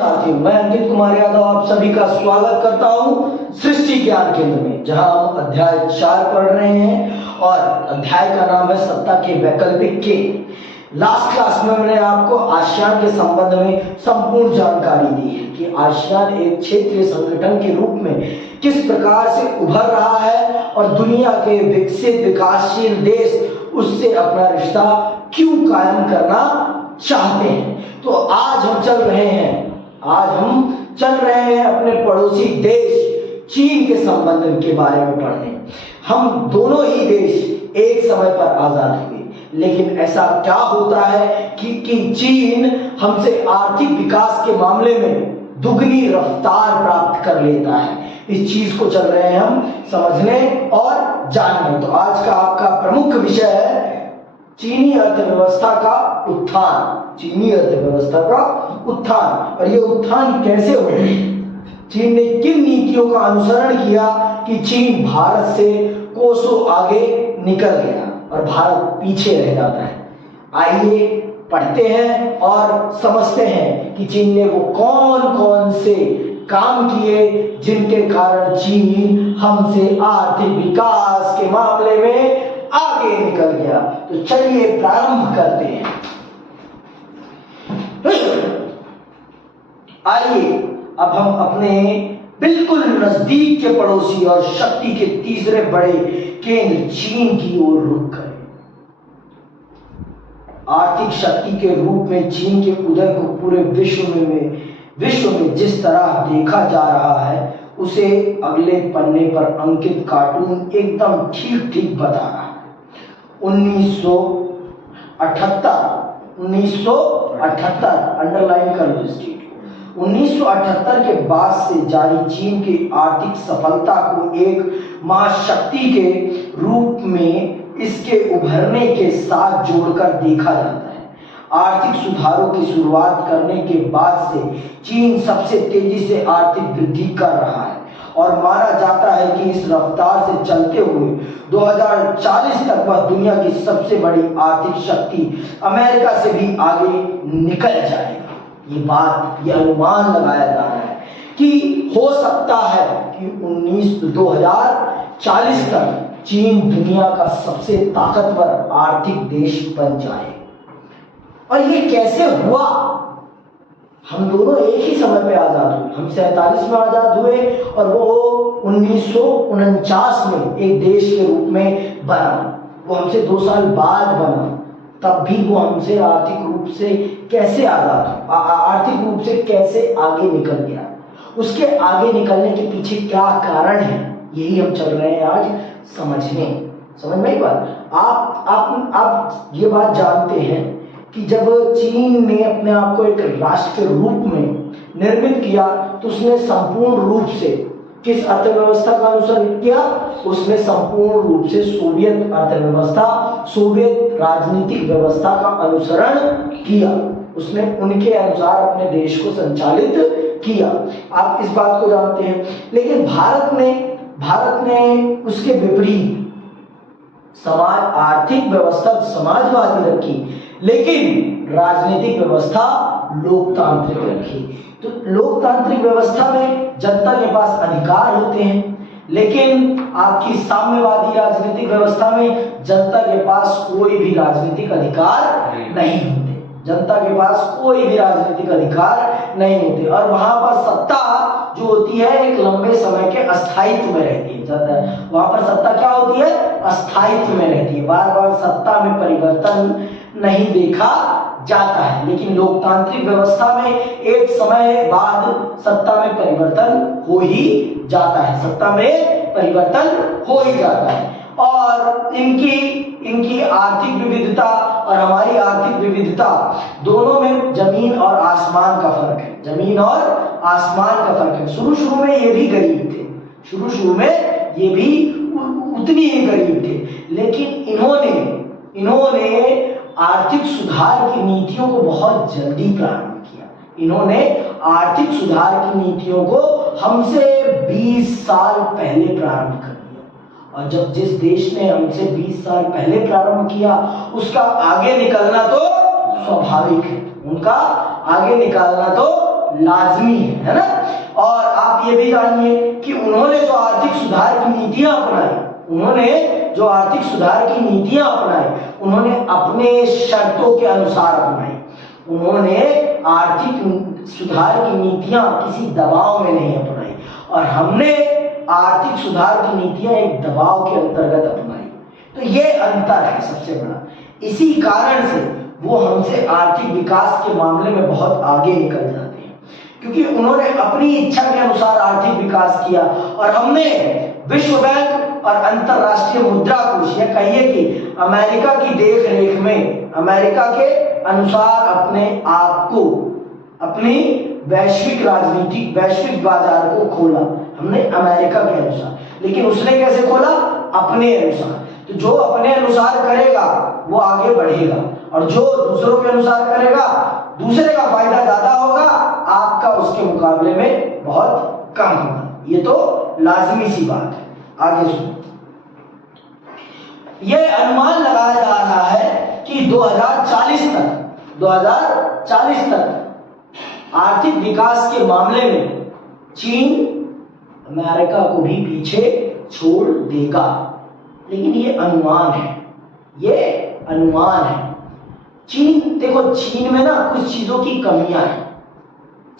साथियों, मैं अंकित कुमार यादव आप सभी का स्वागत करता हूं सृष्टि ज्ञान केंद्र में, जहां हम अध्याय 4 पढ़ रहे हैं और अध्याय का नाम है सत्ता के वैकल्पिक के। लास्ट क्लास में मैंने आपको आसियान के संबंध में संपूर्ण जानकारी दी है कि आसियान एक क्षेत्रीय संगठन के रूप में किस प्रकार से उभर रहा है और दुनिया के विकसित विकासशील देश उससे अपना रिश्ता क्यों कायम करना चाहते हैं। तो आज हम चल रहे हैं अपने पड़ोसी देश चीन के संबंध के बारे में पढ़ने। हम दोनों ही देश एक समय पर आजाद हुए, लेकिन ऐसा क्या होता है कि चीन हमसे आर्थिक विकास के मामले में दुगनी रफ्तार प्राप्त कर लेता है। इस चीज को चल रहे हैं हम समझने और जानने। तो आज का आपका प्रमुख विषय है चीनी अर्थव्यवस्था का उत्थान। चीनी अर्थव्यवस्था का उत्थान, और ये उत्थान कैसे हुआ, चीन ने किन नीतियों का अनुसरण किया कि चीन भारत से कोसों आगे निकल गया और भारत पीछे रह जाता है। आइए पढ़ते हैं और समझते हैं कि चीन ने वो कौन कौन से काम किए जिनके कारण चीन हमसे आर्थिक विकास के मामले में आगे निकल गया। तो चलिए प्रारंभ करते हैं। आइए अब हम अपने बिल्कुल नजदीक के पड़ोसी और शक्ति के तीसरे बड़े केंद्र चीन की ओर रुख करें। आर्थिक शक्ति के रूप में चीन के उदय को पूरे विश्व में जिस तरह देखा जा रहा है, उसे अगले पन्ने पर अंकित कार्टून एकदम ठीक बता रहा है। 1978 अंडरलाइन कर लो इसकी। 1978 के बाद से जारी चीन की आर्थिक सफलता को एक महाशक्ति के रूप में इसके उभरने के साथ जोड़कर देखा जाता है। आर्थिक सुधारों की शुरुआत करने के बाद से चीन सबसे तेजी से आर्थिक वृद्धि कर रहा है और माना जाता है कि इस रफ्तार से चलते हुए 2040 तक वह दुनिया की सबसे बड़ी आर्थिक शक्ति अमेरिका से भी आगे निकल जाएगा। ये अनुमान लगाया जा रहा है कि हो सकता है कि 2040 तक चीन दुनिया का सबसे ताकतवर आर्थिक देश बन जाए। और ये कैसे हुआ? हम दोनों एक ही समय पे आजाद हुए। हम 47 में आजाद हुए और वो 1949 में एक देश के रूप में बना। वो हमसे 2 साल बाद बना, तब भी वो हमसे आर्थिक रूप से कैसे आजाद, आर्थिक रूप से कैसे आगे निकल गया, उसके आगे निकलने के पीछे क्या कारण है, यही हम चल रहे हैं आज समझने। समझ में आई बात? आप ये बात जानते हैं कि जब चीन ने अपने आप को एक राष्ट्र के रूप में निर्मित किया तो उसने संपूर्ण रूप से किस अर्थव्यवस्था का अनुसरण किया? उसने संपूर्ण रूप से सोवियत अर्थव्यवस्था, सोवियत राजनीतिक व्यवस्था का अनुसरण किया। उसने उनके अनुसार अपने देश को संचालित किया। आप इस बात को जानते हैं। लेकिन भारत ने उसके विपरीत आर्थिक व्यवस्था समाजवादी रखी, लेकिन राजनीतिक व्यवस्था लोकतांत्रिक रखी। तो लोकतांत्रिक व्यवस्था में जनता के पास अधिकार होते हैं, लेकिन आपकी साम्यवादी राजनीतिक व्यवस्था में जनता के पास कोई भी राजनीतिक अधिकार नहीं होते। जनता के पास कोई भी राजनीतिक अधिकार नहीं होते और वहां पर सत्ता जो होती है एक लंबे समय के अस्थायित्व में रहती है। वहां पर सत्ता क्या होती है? अस्थायित्व में रहती है। बार बार सत्ता में परिवर्तन नहीं देखा जाता है। लेकिन लोकतांत्रिक व्यवस्था में एक समय बाद सत्ता में परिवर्तन हो ही जाता है। सत्ता में परिवर्तन हो ही जाता है। और इनकी आर्थिक विविधता और हमारी आर्थिक विविधता दोनों में जमीन और आसमान का फर्क है। जमीन और आसमान का फर्क है। शुरू में ये भी गरीब थे, शुरू में ये भी उतनी ही गरीब थे, लेकिन इन्होंने आर्थिक सुधार की नीतियों को बहुत जल्दी प्रारंभ किया। इन्होंने आर्थिक सुधार की नीतियों को हमसे 20 साल पहले प्रारंभ कर दिया। और जब जिस देश ने हमसे 20 साल पहले प्रारंभ किया, उसका आगे निकलना तो स्वाभाविक है। उनका आगे निकालना तो लाजमी है ना। और आप ये भी जानिए कि उन्होंने जो आर्थिक सुधार की नीतियां अपनाई, उन्होंने अपने शर्तों के अनुसार अपनाई। उन्होंने आर्थिक सुधार की नीतियां किसी दबाव में नहीं अपनाई, और हमने आर्थिक सुधार की नीतियां एक दबाव के अंतर्गत अपनाई। तो ये अंतर है सबसे बड़ा। इसी कारण से वो हमसे आर्थिक विकास के मामले में बहुत आगे निकल जाते हैं, क्योंकि उन्होंने अपनी इच्छा के अनुसार आर्थिक विकास किया, और हमने विश्व बैंक और अंतरराष्ट्रीय मुद्रा कोष, या कहिए कि अमेरिका की देख रेख में, अमेरिका के अनुसार अपने आप को, अपनी वैश्विक राजनीतिक, वैश्विक बाजार को खोला हमने अमेरिका के अनुसार। लेकिन उसने कैसे खोला? अपने अनुसार। तो जो अपने अनुसार करेगा वो आगे बढ़ेगा, और जो दूसरों के अनुसार करेगा, दूसरे का फायदा ज्यादा होगा, आपका उसके मुकाबले में बहुत कम होगा। ये तो लाजमी सी बात है। आगे सुनो, यह अनुमान लगाया जा रहा है कि 2040 तक आर्थिक विकास के मामले में चीन अमेरिका को भी पीछे छोड़ देगा। लेकिन ये अनुमान है, चीन, देखो चीन में ना कुछ चीजों की कमियां हैं।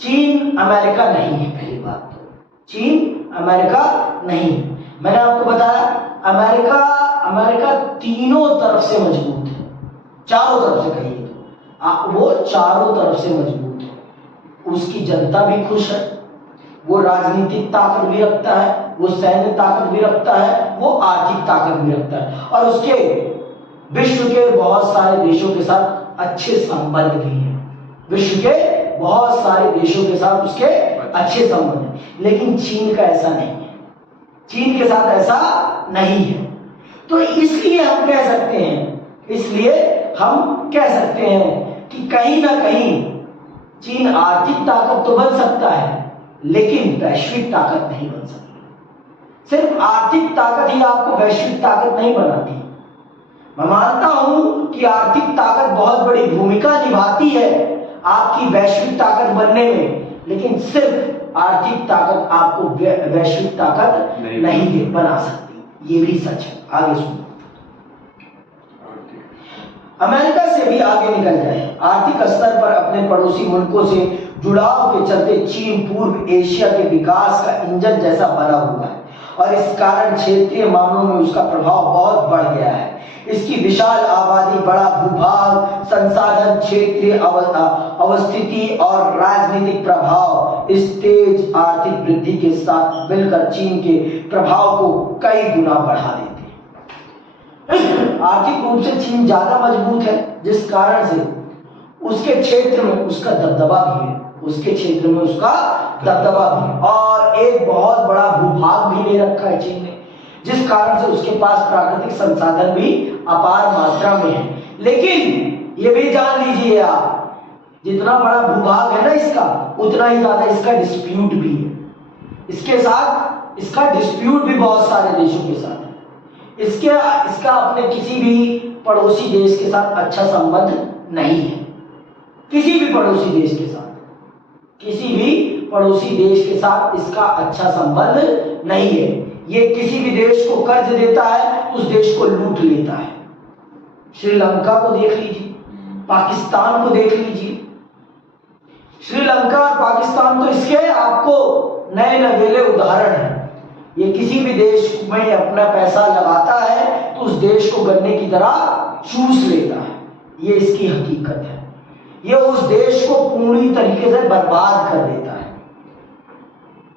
चीन अमेरिका नहीं है, पहली बात तो चीन अमेरिका नहीं। मैंने आपको बताया अमेरिका तीनों तरफ से मजबूत है, चारों तरफ से कहिए तो वो चारों तरफ से मजबूत है। उसकी जनता भी खुश है, वो राजनीतिक ताकत भी रखता है, वो सैन्य ताकत भी रखता है, वो आर्थिक ताकत भी रखता है, और उसके विश्व के बहुत सारे देशों के साथ अच्छे संबंध भी हैं। विश्व के बहुत सारे देशों के साथ उसके अच्छे संबंध हैं। लेकिन चीन का ऐसा नहीं है, चीन के साथ ऐसा नहीं है। तो इसलिए हम कह सकते हैं कि कहीं ना कहीं चीन आर्थिक ताकत तो बन सकता है, लेकिन वैश्विक ताकत नहीं बन सकती। सिर्फ आर्थिक ताकत ही आपको वैश्विक ताकत नहीं बनाती। मैं मानता हूं कि आर्थिक ताकत बहुत बड़ी भूमिका निभाती है आपकी वैश्विक ताकत बनने में, लेकिन सिर्फ आर्थिक ताकत आपको वैश्विक ताकत नहीं बना सकती। ये भी सच है। आगे सुनो, अमेरिका से भी आगे निकल जाए। आर्थिक स्तर पर अपने पड़ोसी मुल्कों से जुड़ाव के चलते चीन पूर्व एशिया के विकास का इंजन जैसा बना हुआ है, और इस कारण क्षेत्रीय मामलों में उसका प्रभाव बहुत बढ़ गया है। इसकी विशाल आबादी, बड़ा भूभाग, संसाधन, क्षेत्रीय अवस्थिति और राजनीतिक प्रभाव इस तेज आर्थिक वृद्धि के साथ मिलकर चीन के प्रभाव को कई गुना बढ़ा देते हैं। आर्थिक रूप से चीन ज्यादा मजबूत है, जिस कारण से उसके क्षेत्र में उसका दबदबा भी है, और एक बहुत बड़ा भूभाग भी ले रखा है चीन ने, जिस कारण से उसके पास प्राकृतिक संसाधन भी अपार मात्रा में है। लेकिन ये भी जान लीजिए आप, जितना बड़ा भूभाग है ना इसका, उतना ही ज्यादा इसका डिस्प्यूट भी है। इसका डिस्प्यूट भी बहुत सारे देशों के साथ है। इसका अपने किसी भी पड़ोसी देश के साथ अच्छा संबंध नहीं है। किसी भी पड़ोसी देश के साथ इसका अच्छा संबंध नहीं है। ये किसी भी देश को कर्ज देता है, उस देश को लूट लेता है। श्रीलंका को देख लीजिए, पाकिस्तान को देख लीजिए। श्रीलंका और पाकिस्तान तो इसके आपको नए नवेले उदाहरण हैं। ये किसी भी देश में अपना पैसा लगाता है तो उस देश को गन्ने की तरह चूस लेता है। ये इसकी हकीकत है। ये उस देश को पूरी तरीके से बर्बाद कर देता है।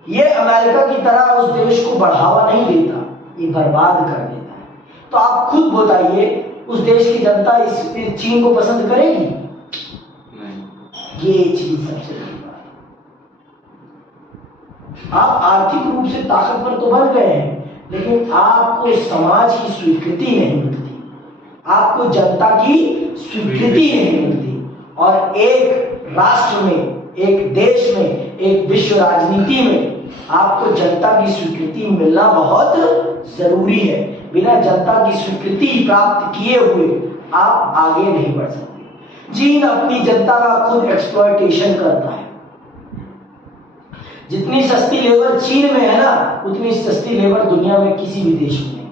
ये अमेरिका की तरह उस देश को बढ़ावा नहीं देता, ये बर्बाद कर देता है। तो आप खुद बताइए, उस देश की जनता इस चीन को पसंद करेगी? ये चीज सबसे बड़ी बात है। आप आर्थिक रूप से ताकतवर तो बन गए हैं, लेकिन आपको समाज की स्वीकृति नहीं मिलती, आपको जनता की स्वीकृति नहीं मिलती। और एक राष्ट्र में, एक देश में, एक विश्व राजनीति में आपको जनता की स्वीकृति मिलना बहुत जरूरी है। बिना जनता की स्वीकृति प्राप्त किए हुए आप आगे नहीं बढ़ सकते। चीन अपनी जनता का खुद एक्सप्लॉयटेशन करता है। जितनी सस्ती लेबर चीन में है ना, उतनी सस्ती लेबर दुनिया में किसी भी देश में नहीं।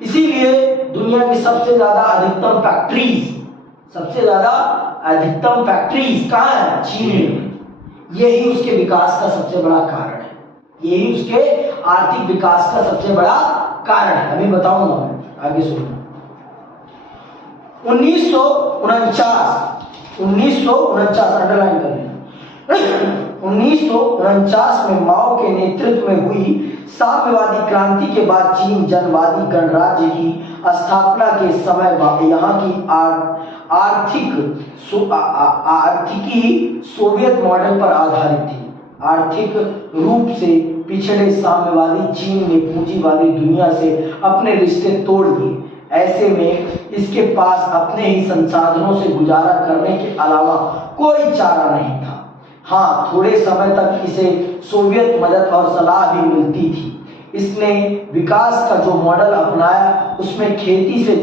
इसीलिए दुनिया की सबसे ज्यादा अधिकतम फैक्ट्रीज कहाँ है? चीन में। यही उसके विकास का सबसे बड़ा कारण है, यही उसके आर्थिक विकास का सबसे बड़ा कारण है। अभी बताऊंगा मैं, आगे सुनो। 1949 अंडरलाइन कर लेना। 1949 में माओ के नेतृत्व में हुई साम्यवादी क्रांति के बाद चीन जनवादी गणराज्य की स्थापना के समय यहाँ की आर्थिकी सोवियत मॉडल पर आधारित थी। आर्थिक रूप से पिछड़े साम्यवादी चीन ने पूंजीवादी दुनिया से अपने रिश्ते तोड़ दिए। ऐसे में इसके पास अपने ही संसाधनों से गुजारा करने के अलावा कोई चारा नहीं था। हाँ, थोड़े समय तक इसे सोवियत मदद और सलाह भी मिलती थी। इसने विकास का जो मॉडल अपनाया उसमें खेती से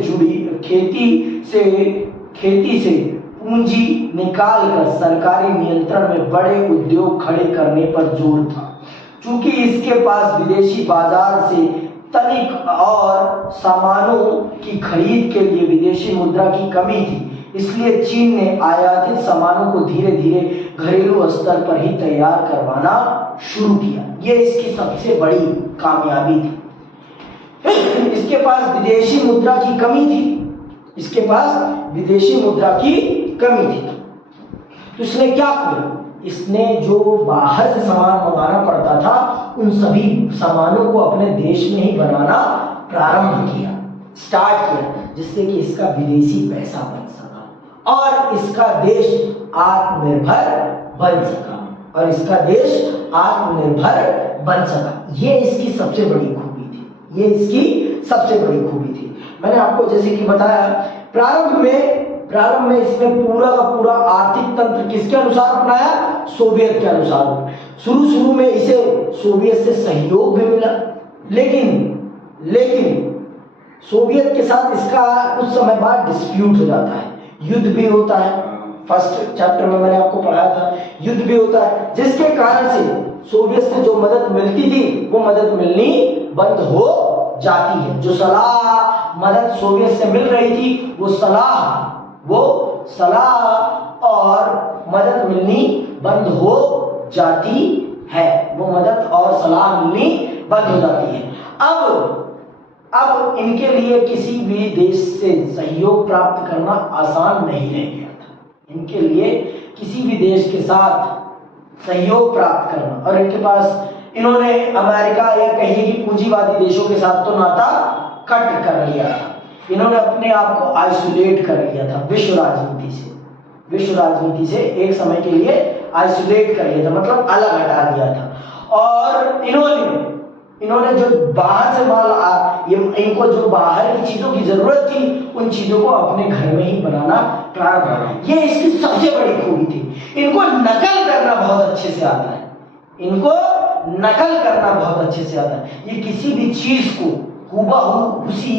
पूंजी निकालकर सरकारी नियंत्रण में बड़े उद्योग खड़े करने पर जोर था। चूंकि इसके पास विदेशी बाजार से तनिक और सामानों की खरीद के लिए विदेशी मुद्रा की कमी थी, इसलिए चीन ने आयातित सामानों को धीरे धीरे घरेलू स्तर पर ही तैयार करवाना शुरू किया। ये इसकी सबसे बड़ी कामयाबी थी। इसके पास विदेशी मुद्रा की कमी थी, तो इसने क्या किया? इसने जो बाहर से सामान मंगाना पड़ता था उन सभी सामानों को अपने देश में ही बनाना स्टार्ट किया, जिससे कि इसका विदेशी पैसा बन सका और इसका देश आत्मनिर्भर बन सका। ये इसकी सबसे बड़ी खूबी थी। मैंने आपको जैसे कि बताया, प्रारंभ में इसने पूरा का पूरा आर्थिक तंत्र किसके अनुसार अपनाया? सोवियत के अनुसार। शुरू में इसे सोवियत से सहयोग भी मिला, लेकिन सोवियत के साथ इसका कुछ समय बाद डिस्प्यूट हो जाता है, युद्ध भी होता है। फर्स्ट चैप्टर में मैंने आपको पढ़ाया था, युद्ध भी होता है, जिसके कारण से सोवियत से जो मदद मिलती थी वो मदद मिलनी बंद हो जाती है। जो मदद सोवियत से मिल रही थी वो सलाह और मदद मिलनी बंद हो जाती है। अब इनके लिए किसी भी देश से सहयोग प्राप्त करना आसान नहीं रह गया था। इनके लिए किसी भी देश के साथ सहयोग प्राप्त करना, और इनके पास इन्होंने अमेरिका या कहिए कि पूंजीवादी देशों के साथ तो नाता कट कर लिया था। इन्होंने अपने आप को आइसोलेट कर लिया था विश्व राजनीति से एक समय के लिए आइसोलेट कर लिया था, मतलब अलग हटा दिया था। और इन्होंने जो बाहर से इनको जो बाहर की चीजों की जरूरत थी उन चीजों को अपने घर में ही बनाना प्रारंभ किया। ये इसकी सबसे बड़ी खूबी थी। इनको नकल करना बहुत अच्छे से आता है। ये किसी भी चीज को हूबहू उसी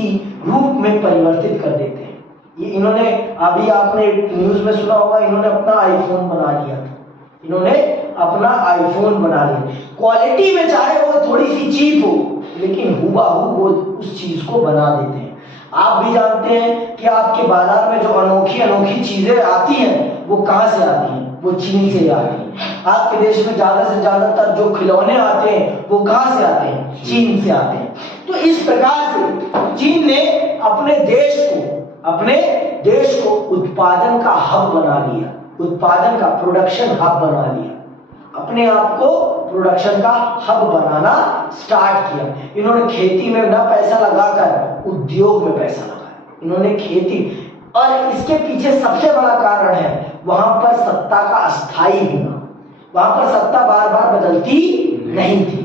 रूप में परिवर्तित कर देते हैं। ये इन्होंने, अभी आपने न्यूज में सुना होगा, इन्होंने अपना आईफोन बना लिया था। क्वालिटी में चाहे वो थोड़ी सी चीप हो, लेकिन हूबहू वो उस चीज को बना देते हैं। आप भी जानते हैं कि आपके बाजार में जो अनोखी चीजें आती हैं वो कहां से आती हैं? वो चीन से आती हैं। आपके देश में ज्यादा से ज्यादातर जो खिलौने आते हैं वो कहां से आते हैं? चीन से आते हैं। तो इस प्रकार से चीन ने अपने देश को उत्पादन का हब बना लिया, प्रोडक्शन हब बना लिया। अपने आप को प्रोडक्शन का हब बनाना स्टार्ट किया। इन्होंने खेती में ना पैसा लगाकर उद्योग में पैसा लगाया। इन्होंने खेती, और इसके पीछे सबसे बड़ा कारण है वहां पर सत्ता का अस्थायी होना। वहां पर सत्ता बार बार बदलती नहीं थी।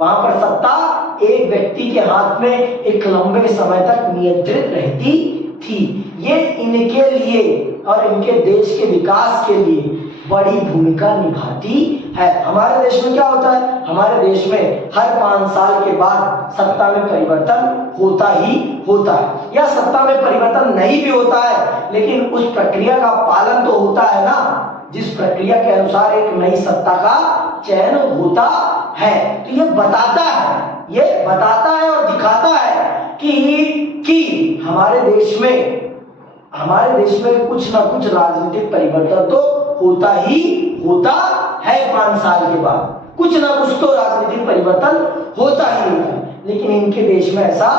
वहां पर सत्ता एक व्यक्ति के हाथ में एक लंबे समय तक नियंत्रित रहती थी। ये इनके लिए और इनके देश के विकास के लिए बड़ी भूमिका निभाती है। हमारे देश में क्या होता है, हमारे देश में हर 5 साल के बाद सत्ता में परिवर्तन होता ही होता है, या सत्ता में परिवर्तन नहीं भी होता है लेकिन उस प्रक्रिया का पालन तो होता है ना, जिस प्रक्रिया के अनुसार एक नई सत्ता का चयन होता है। तो ये बताता है और दिखाता है कि हमारे देश में कुछ ना कुछ राजनीतिक परिवर्तन तो होता ही होता है। 5 साल के बाद कुछ ना कुछ तो राजनीतिक परिवर्तन होता ही होता है, लेकिन इनके देश में ऐसा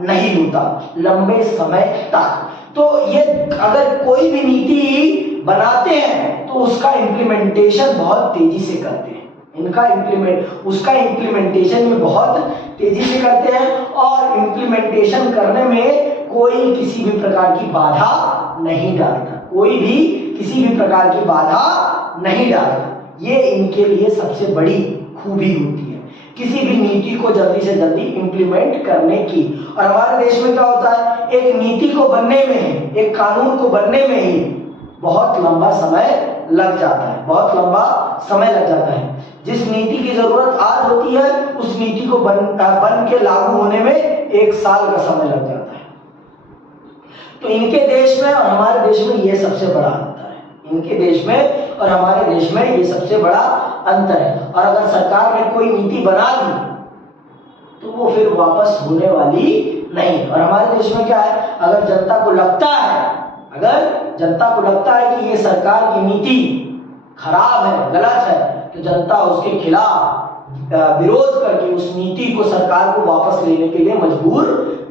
नहीं होता लंबे समय तक। तो ये अगर कोई भी नीति बनाते हैं तो उसका इम्प्लीमेंटेशन बहुत तेजी से करते हैं, उसका इम्प्लीमेंटेशन में बहुत तेजी से करते हैं, और इम्प्लीमेंटेशन करने में कोई किसी भी प्रकार की बाधा नहीं डालता, ये इनके लिए सबसे बड़ी खूबी होती है, किसी भी नीति को जल्दी से जल्दी इम्प्लीमेंट करने की। और हमारे देश में क्या होता है, एक नीति को बनने में, एक कानून को बनने में ही बहुत लंबा समय लग जाता है। जिस नीति की जरूरत आज होती है उस नीति को बन के लागू होने में 1 साल का समय लग जाता है। तो इनके देश में और हमारे देश में ये सबसे बड़ा अंतर है, इनके देश में और हमारे देश में ये सबसे बड़ा अंतर है। और अगर सरकार ने कोई नीति बना दी तो वो फिर वापस होने वाली नहीं। और हमारे देश में क्या है, अगर जनता को लगता है कि ये सरकार की नीति खराब है, गलत है, तो जनता उसके खिलाफ विरोध करके उस नीति को, सरकार को वापस लेने के लिए मजबूर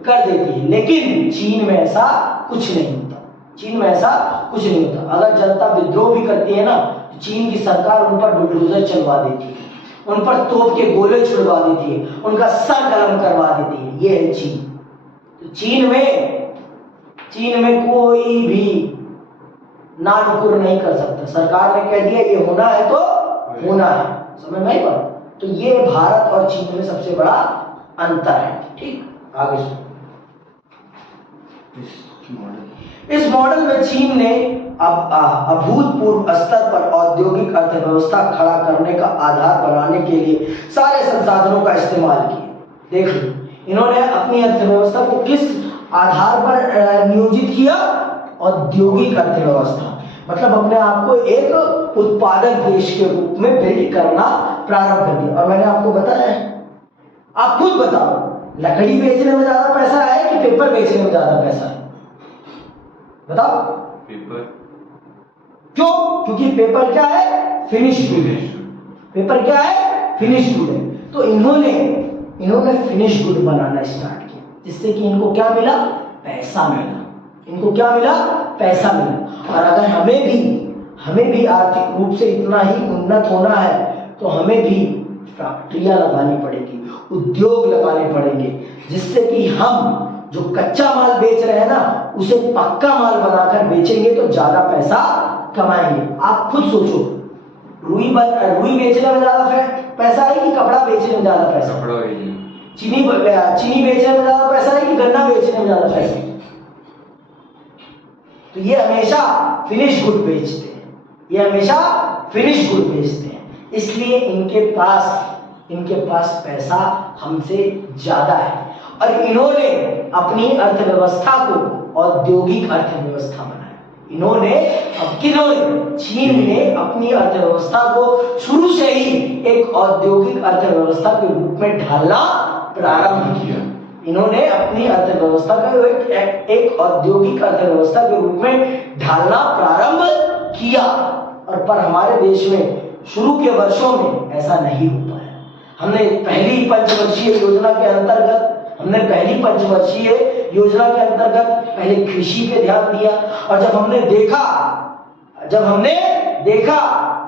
कर देती है। लेकिन चीन में ऐसा कुछ नहीं होता। अगर जनता विद्रोह भी करती है ना, तो चीन की सरकार उन पर बुलडोजर चलवा देती है, उन पर तोप के गोले छुड़वा देती है, उनका सर कलम करवा देती है। ये है चीन। तो चीन में कोई भी नानुकुर नहीं कर सकता। सरकार ने कह दिया ये होना है तो होना है, समझ में आई बात। तो ये भारत और चीन में सबसे बड़ा अंतर है। ठीक, आगे सुनो। इस मॉडल में चीन ने अब अभूतपूर्व स्तर पर औद्योगिक अर्थव्यवस्था खड़ा करने का आधार बनाने के लिए सारे संसाधनों का इस्तेमाल किया। देख लो, इन्होंने अपनी अर्थव्यवस्था को किस आधार पर नियोजित किया, औद्योगिक अर्थव्यवस्था, मतलब अपने आप को एक उत्पादक देश के रूप में बिल्ड करना प्रारंभ कर दिया। और मैंने आपको बताया है, आप खुद बताओ, लकड़ी बेचने में ज्यादा पैसा है कि पेपर बेचने में ज्यादा पैसा है? बताओ। पेपर। क्यों? क्योंकि पेपर क्या है, फिनिश गुड है। पेपर क्या है, फिनिश गुड है। तो इन्होंने फिनिश गुड बनाना स्टार्ट किया, जिससे कि इनको क्या मिला, पैसा मिला। और अगर हमें भी आर्थिक रूप से इतना ही उन्नत होना है तो हमें भी फैक्ट्रियां लगानी पड़ेगी, उद्योग लगाने पड़ेंगे, जिससे कि हम जो कच्चा माल बेच रहे हैं ना, उसे पक्का माल बनाकर बेचेंगे तो ज्यादा पैसा कमाएंगे। आप खुद सोचो, रुई बेचने में ज्यादा पैसा है कि कपड़ा बेचने में ज्यादा पैसा? चीनी बेचने में ज्यादा पैसा है कि गन्ना बेचने में ज्यादा पैसा है? तो ये हमेशा फिनिश गुड बेचते हैं, इसलिए इनके पास पैसा हमसे ज्यादा है। और इन्होंने अपनी अर्थव्यवस्था को औद्योगिक अर्थव्यवस्था बनाया। चीन ने अपनी अर्थव्यवस्था को शुरू से ही एक औद्योगिक अर्थव्यवस्था के रूप में ढालना प्रारंभ किया। इन्होंने अपनी अर्थव्यवस्था को एक औद्योगिक अर्थव्यवस्था के रूप में ढालना प्रारंभ किया। और पर हमारे देश में शुरू के वर्षों में ऐसा नहीं हो पाया। हमने पहली पंचवर्षीय योजना के अंतर्गत पहले कृषि पे ध्यान दिया, और जब हमने देखा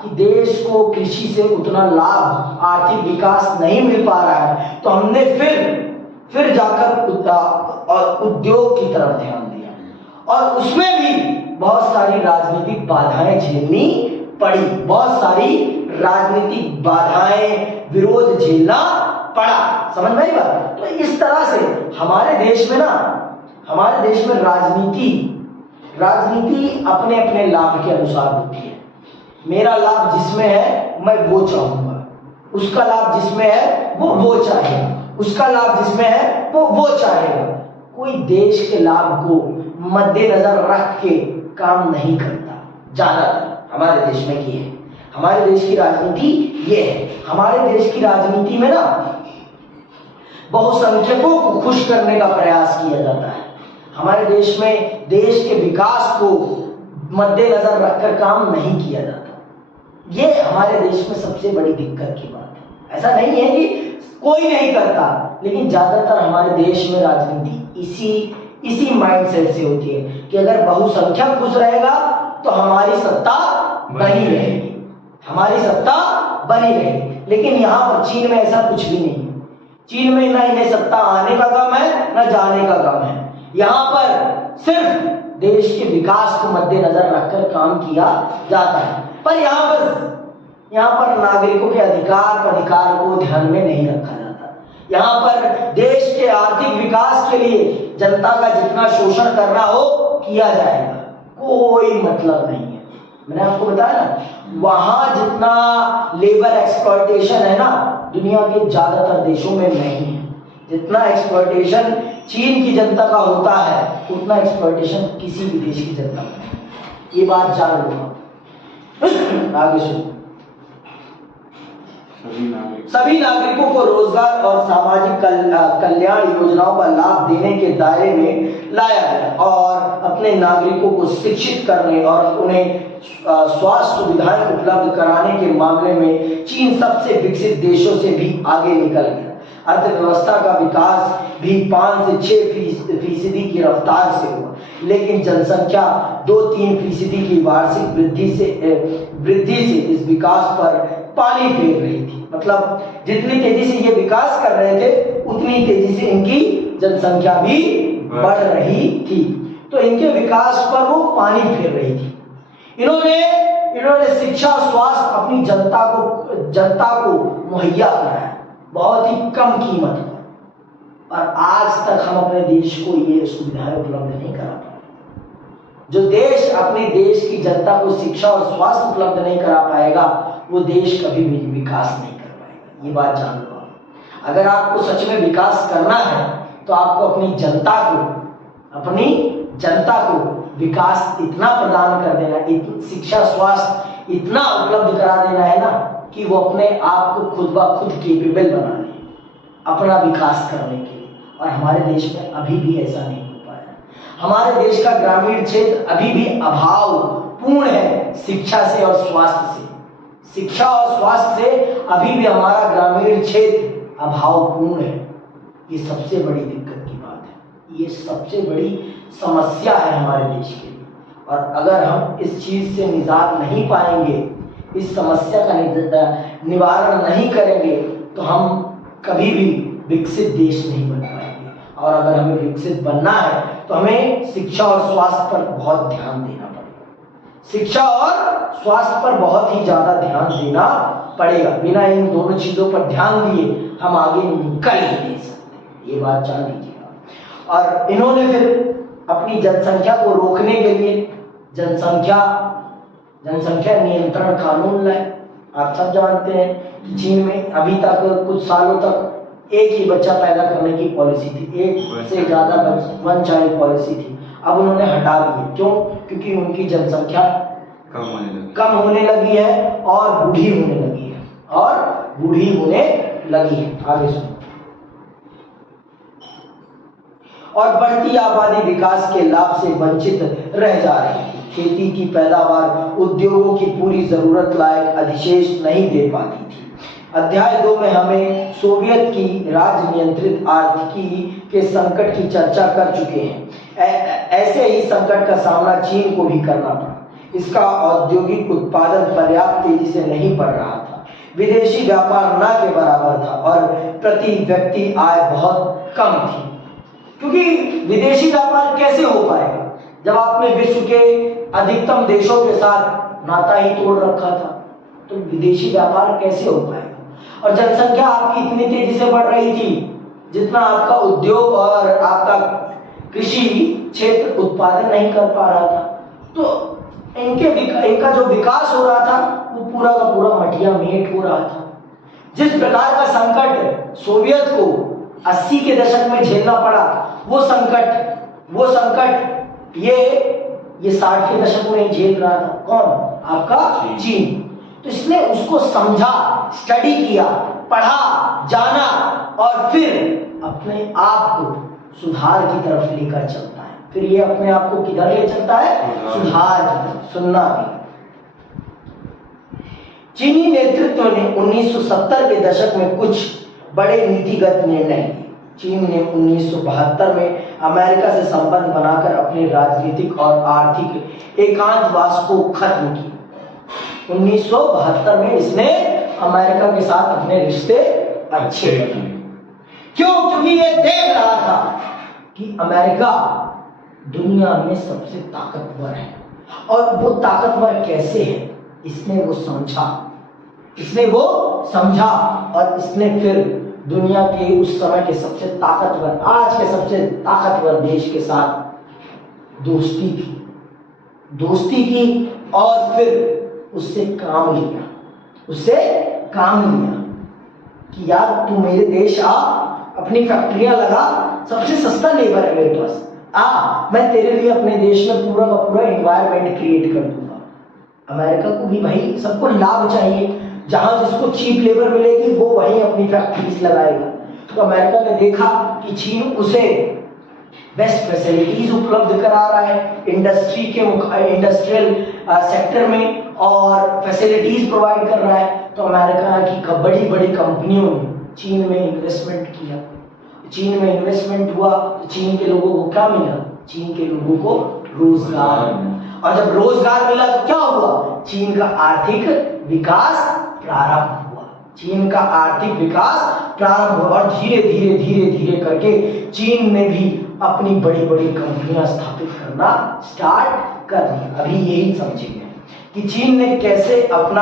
कि देश को कृषि से उतना लाभ, आर्थिक विकास नहीं मिल पा रहा है, तो हमने फिर जाकर उद्योग की तरफ ध्यान दिया। और उसमें भी बहुत सारी राजनीतिक बाधाएं झेलनी पड़ी, विरोध झेलना पड़ा। समझ में आई बात? तो इस तरह से हमारे देश में राजनीति अपने अपने लाभ के अनुसार होती है। मेरा लाभ जिसमें है मैं वो चाहूंगा, उसका लाभ जिसमें है वो चाहेगा, उसका लाभ जिसमें है वो चाहेगा। कोई देश के लाभ को मद्देनजर रख के काम नहीं करता। ज्यादातर हमारे देश में ये है, हमारे देश की राजनीति ये है। हमारे देश की राजनीति में ना बहुसंख्यकों को खुश करने का प्रयास किया जाता है। हमारे देश में देश के विकास को मद्देनजर रखकर काम नहीं किया जाता। ये हमारे देश में सबसे बड़ी दिक्कत की बात है। ऐसा नहीं है कि कोई नहीं करता, लेकिन ज्यादातर हमारे देश में राजनीति इसी माइंडसेट से होती है कि अगर बहुसंख्यक खुश रहेगा तो हमारी सत्ता बनी रहेगी, हमारी सत्ता बनी रहेगी। लेकिन यहाँ पर चीन में ऐसा कुछ भी नहीं है। चीन में ना इन्हें सत्ता आने का गम है ना जाने का गम है। यहाँ पर सिर्फ देश के विकास को मद्देनजर रखकर काम किया जाता है। पर यहाँ पर नागरिकों के अधिकार को ध्यान में नहीं रखा जाता। यहाँ पर देश के आर्थिक विकास के लिए जनता का जितना शोषण करना हो किया जाएगा, कोई मतलब नहीं है। मैंने आपको बताया ना, वहां जितना लेबर एक्सप्लॉयटेशन है ना, दुनिया के ज्यादातर देशों में नहीं है। जितना एक्सप्लॉयटेशन चीन की जनता का होता है, उतना एक्सप्लॉयटेशन किसी भी देश की जनता का नहीं। ये बात जान लो आप। आगे सुनो। सभी नागरिकों को रोजगार और सामाजिक कल्याण योजनाओं का लाभ देने के दायरे में लाया गया और अपने नागरिकों को शिक्षित करने और उन्हें स्वास्थ्य सुविधाएं उपलब्ध कराने के मामले में चीन सबसे विकसित देशों से भी आगे निकल गया। अर्थव्यवस्था का विकास भी 5 से 6% की रफ्तार से हुआ, लेकिन जनसंख्या 2-3% की वार्षिक वृद्धि से इस विकास पर पानी फेर रही थी। मतलब जितनी तेजी से ये विकास कर रहे थे, उतनी तेजी से इनकी जनसंख्या भी बढ़ रही थी। तो इनके विकास पर वो पानी फेर रही थी। इन्होंने शिक्षा स्वास्थ्य अपनी जनता को मुहैया कराया बहुत ही कम कीमत पर, और आज तक हम अपने देश को ये सुविधाएं उपलब्ध नहीं करा पाए। जो देश अपने देश की जनता को शिक्षा और स्वास्थ्य उपलब्ध नहीं करा पाएगा, वो देश कभी भी विकास नहीं कर पाएगा। ये बात जान लो आप। अगर आपको सच में विकास करना है तो आपको अपनी जनता को विकास इतना प्रदान कर देना, शिक्षा स्वास्थ्य इतना उपलब्ध करा देना है ना, कि वो अपने आप को खुद ब खुद केपेबल बना ले अपना विकास करने के लिए। और हमारे देश में अभी भी ऐसा नहीं हो पाया। हमारे देश का ग्रामीण क्षेत्र अभी भी अभावपूर्ण है शिक्षा से और स्वास्थ्य से। शिक्षा और स्वास्थ्य से अभी भी हमारा ग्रामीण क्षेत्र अभावपूर्ण है। ये सबसे बड़ी दिक्कत की बात है, ये सबसे बड़ी समस्या है हमारे देश के लिए। और अगर हम इस चीज से निजात नहीं पाएंगे, इस समस्या का निवारण नहीं करेंगे, तो हम कभी भी विकसित देश नहीं बन पाएंगे। और अगर हमें विकसित बनना है तो हमें शिक्षा और स्वास्थ्य पर बहुत ध्यान देना पड़ेगा। शिक्षा और स्वास्थ्य पर बहुत ही ज्यादा ध्यान देना पड़ेगा। बिना इन दोनों चीजों पर ध्यान दिए हम आगे निकल ही नहीं सकते। ये बात जान लीजिएगा। और इन्होंने फिर अपनी जनसंख्या को रोकने के लिए जनसंख्या नियंत्रण कानून लाए। आप सब जानते हैं कि चीन में अभी तक कुछ सालों तक एक ही बच्चा पैदा करने की पॉलिसी थी, एक से ज्यादा वन चाइल्ड पॉलिसी थी। अब उन्होंने हटा दी। क्यों? क्योंकि उनकी जनसंख्या कम होने लगी है और बूढ़ी होने लगी है। आगे सुनो। और बढ़ती आबादी विकास के लाभ से वंचित रह जा रही थी। खेती की पैदावार उद्योगों की पूरी जरूरत लायक अधिशेष नहीं दे पाती थी। अध्याय 2 में हमें सोवियत की राज्य नियंत्रित आर्थिकी के संकट की चर्चा कर चुके हैं। ऐसे ही संकट का सामना चीन को भी करना पड़ा। इसका औद्योगिक उत्पादन पर्याप्त तेजी से नहीं बढ़ रहा था, विदेशी व्यापार न के बराबर था और प्रति व्यक्ति आय बहुत कम थी। क्योंकि विदेशी व्यापार कैसे हो पाएगा जब आपने विश्व के अधिकतम देशों के साथ नाता ही तोड़ रखा था? तो विदेशी व्यापार कैसे हो पाएगा? और जनसंख्या आपकी इतनी तेजी से बढ़ रही थी जितना आपका उद्योग और आपका कृषि क्षेत्र उत्पादन नहीं कर पा रहा था। तो इनका जो विकास हो रहा था वो पूरा का पूरा मटिया मेट हो रहा था। जिस प्रकार का संकट सोवियत को 80 के दशक में झेलना पड़ा, वो संकट ये 60 के दशक में ही झेल रहा था। कौन? आपका चीन। तो इसने उसको समझा, स्टडी किया, पढ़ा, जाना और फिर अपने आप को सुधार की तरफ लेकर चलता है। फिर ये अपने आप को किधर ले चलता है? सुधार की तरफ। सुनना भी, चीनी नेतृत्व ने 1970 के दशक में कुछ बड़े नीतिगत निर्णय लिए। चीन ने 1972 में अमेरिका से संबंध बनाकर अपने राजनीतिक और आर्थिक एकांतवास को खत्म किया। 1972 में इसने अमेरिका के साथ अपने रिश्ते अच्छे किए। क्यों? क्योंकि ये देख रहा था कि अमेरिका दुनिया में सबसे ताकतवर है, और वो ताकतवर कैसे है इसने वो समझा और इसने फिर दुनिया के उस समय के सबसे ताकतवर, आज के सबसे ताकतवर देश के साथ दोस्ती की और फिर उससे काम लिया कि यार तू मेरे देश आ, अपनी फैक्ट्रियां लगा, सबसे सस्ता लेबर है मेरे पास, मैं तेरे लिए अपने देश में पूरा का पूरा एनवायरनमेंट क्रिएट कर दूंगा। अमेरिका को भी भाई सबको लाभ चाहिए, जहां जिसको चीप लेबर मिलेगी वो वहीं अपनी फैक्ट्रीज लगाएगा। तो अमेरिका ने देखा कि चीन उसे बेस्ट फैसिलिटीज उपलब्ध करा रहा है इंडस्ट्रियल सेक्टर में, और फैसिलिटीज प्रोवाइड कर रहा है। तो अमेरिका की बड़ी बड़ी कंपनियों ने चीन में इन्वेस्टमेंट किया। चीन में इन्वेस्टमेंट हुआ तो चीन के लोगों को क्या मिला? चीन के लोगों को रोजगार मिला, और जब रोजगार मिला तो क्या हुआ? चीन का आर्थिक विकास प्रारंभ हुआ और धीरे धीरे करके चीन ने भी अपनी बड़ी बड़ी कंपनियां स्थापित करना स्टार्ट कर दी। अभी यही समझेंगे कि चीन ने कैसे अपना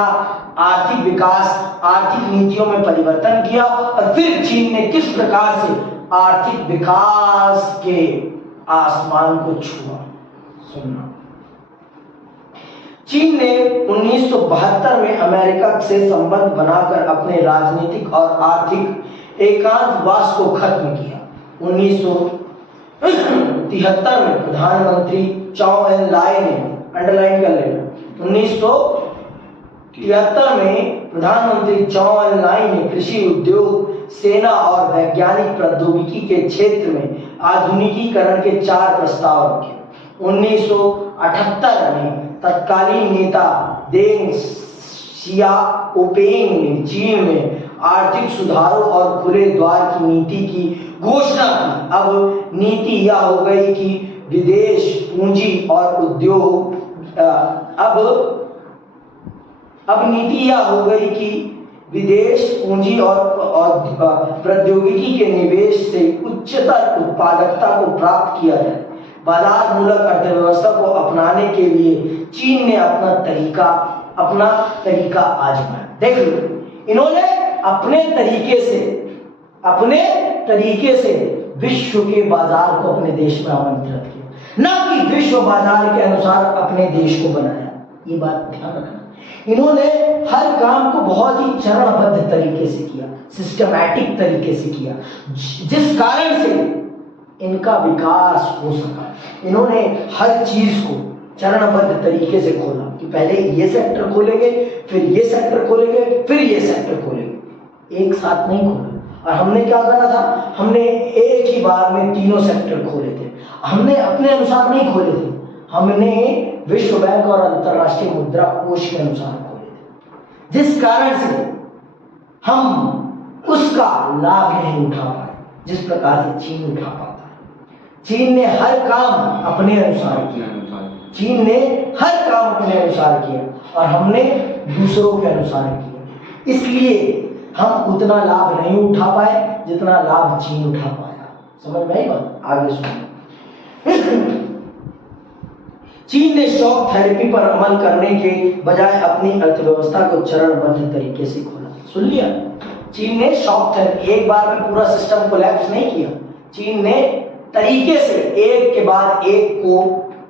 आर्थिक विकास, आर्थिक नीतियों में परिवर्तन किया, और फिर चीन ने किस प्रकार से आर्थिक विकास के आसमान को छुआ। सुनना, चीन ने 1972 में अमेरिका से संबंध बनाकर अपने राजनीतिक और आर्थिक एकांतवास को खत्म किया। 1973 में प्रधानमंत्री चौ एन लाई ने, अंडरलाइन कर लेना, 1973 में प्रधानमंत्री चौ एन लाई ने कृषि उद्योग, सेना और वैज्ञानिक प्रौद्योगिकी के क्षेत्र में आधुनिकीकरण के 4 प्रस्ताव रखे। 1978 में तत्कालीन नेता देंग सियाओपिंग ने चीन में आर्थिक सुधारों और खुले द्वार की नीति की घोषणा की। अब नीति यह हो गई कि विदेश पूंजी और उद्योग विदेश पूंजी और प्रौद्योगिकी के निवेश से उच्चतर उत्पादकता को प्राप्त किया जाए। बाजार मूलक अर्थव्यवस्था को अपनाने के लिए चीन ने अपना तरीका आजमाया। देख लो, इन्होंने अपने तरीके से विश्व के बाजार को अपने देश में आमंत्रित किया, ना कि विश्व बाजार के अनुसार अपने देश को बनाया। ये बात ध्यान रखना। इन्होंने हर काम को बहुत ही चरणबद्ध तरीके से किया, सिस्टमैटिक तरीके से किया, जिस कारण से इनका विकास हो सका। इन्होंने हर चीज को चरणबद्ध तरीके से खोला कि पहले ये सेक्टर खोलेंगे, फिर ये सेक्टर खोलेंगे, फिर ये सेक्टर खोलेंगे। एक साथ नहीं खोला। और हमने क्या करा था? हमने एक ही बार में तीनों सेक्टर खोले थे। हमने अपने अनुसार नहीं खोले थे, हमने विश्व बैंक और अंतरराष्ट्रीय मुद्रा कोष के अनुसार खोले थे, जिस कारण से हम उसका लाभ नहीं उठा पाए जिस प्रकार से चीन उठा पाता है। चीन ने हर काम अपने अनुसार किया, और हमने दूसरों के अनुसार किया। इसलिए हम उतना लाभ नहीं उठा पाए जितना लाभ चीन उठा पाया। समझ में आई बात? आगे सुनो। चीन ने शॉक थेरेपी पर अमल करने के बजाय अपनी अर्थव्यवस्था को चरणबद्ध तरीके से खोला। सुन लिया? चीन ने शॉक थेरेपी, एक बार में पूरा सिस्टम कोलैप्स नहीं किया। चीन ने तरीके से एक के बाद एक को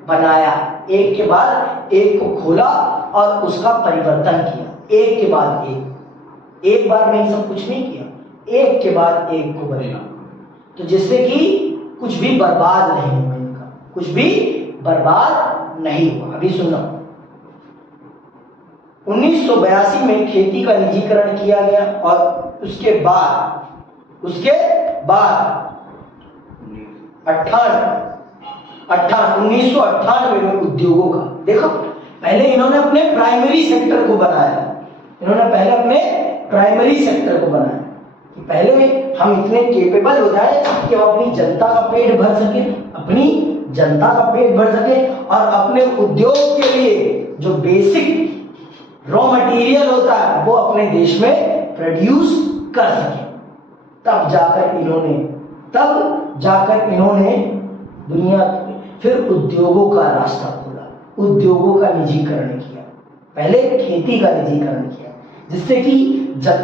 बनाया, एक के बाद एक को खोला और उसका परिवर्तन किया, एक के बाद एक बार में सब कुछ नहीं किया, एक के बाद एक को बदला, तो जिससे कि कुछ भी बर्बाद नहीं हुआ, इनका कुछ भी बर्बाद नहीं हुआ। अभी सुनो, 1982 में खेती का निजीकरण किया गया और उसके बाद 1998 में उद्योगों का देखो, पहले इन्होंने अपने प्राइमरी सेक्टर को बनाया, कि पहले हम इतने केपेबल हो जाए कि हम अपनी जनता का पेट भर सके, और अपने उद्योग के लिए जो बेसिक रॉ मटेरियल होता है वो अपने देश में प्रोड्यूस कर सके। तब जाकर इन्होंने दुनिया फिर उद्योगों का रास्ता खोला, उद्योगों का निजीकरण किया। पहले खेती का निजीकरण किया, जिससे कि